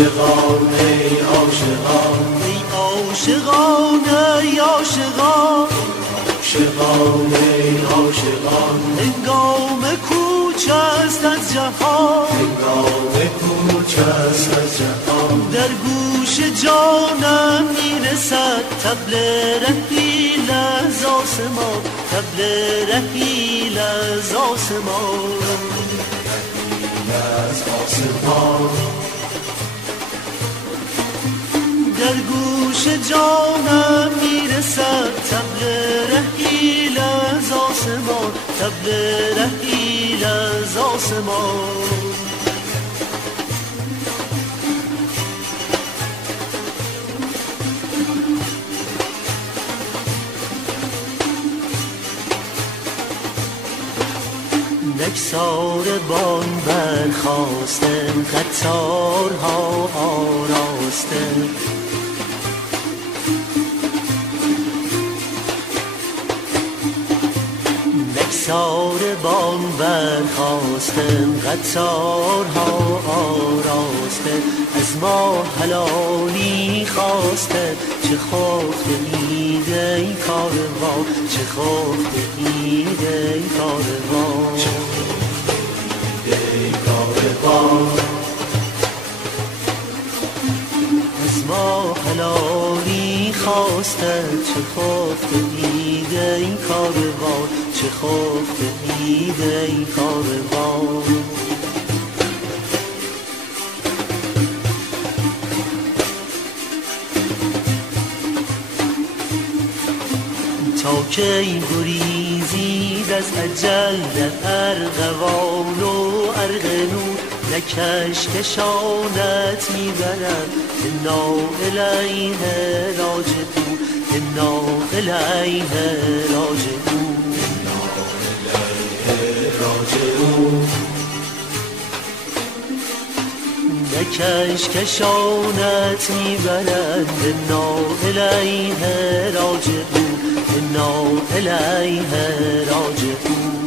عاشقان ای عاشقان ای عاشقان ای عاشقان عاشقان ای عاشقان هنگام کوچ است از جهان هنگام کوچ است از جهان در گوش جانم میرسد طبل رحیل از آسمان طبل رحیل از آسمان از آسمان در گوش جانم میرسد طبل رحیل از آسمان طبل رحیل از آسمان نکسار بان برخاسته قطارها آراسته نکسار بان برخاسته قطارها آراسته از ما حلالی خواسته چه خفته اید ای کاروان چه خفته اید ای کاروان ای کاروان از ما حلالی خواسته چه خفته اید ای کاروان چه خفته اید ای کاروان تا کی گریزید از اجل در ارغوان و ارغنون نه کشکشانت میبرد انا الیه راجعون انا الیه راجعون نه کشکشانت میبرد انا الیه راجعون انا الیه راجعون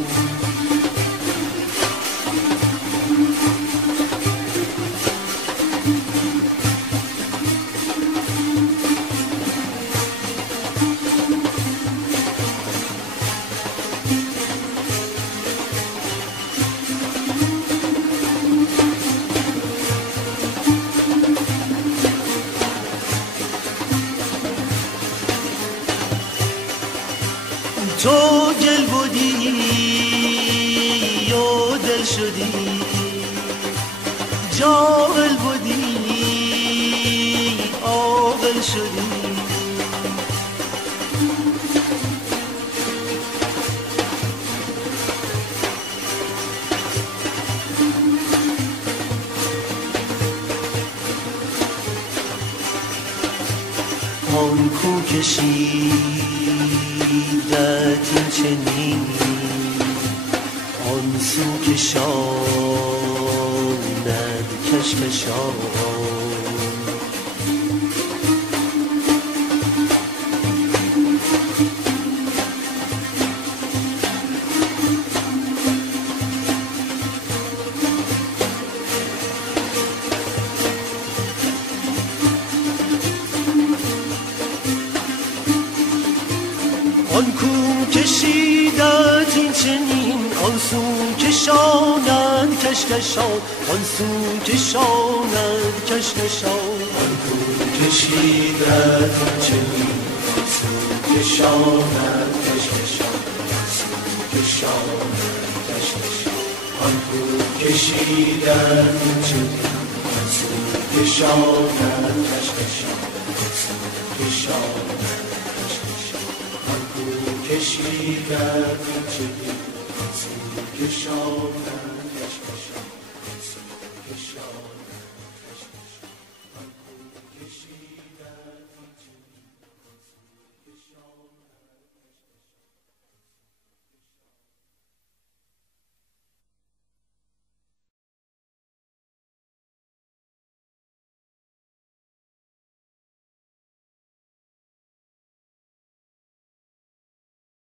تو گل بودی و دل شدی جاهل بودی عاقل شدی آن کو کشیدت این چنین آن سو کشاند کشکشان آن کو کشیدت این چنین آن سو کشاند کشکشان آن سو کشاند کشکشان آن کو کشیدت این چنین آن سو کشاند کشکشان آن سو کشاند کشکشان آن کو کشیدت این چنین آن سو کشاند کشکشان آن سو کشاند کشیدت این چنین آن سو کشاند کشکشان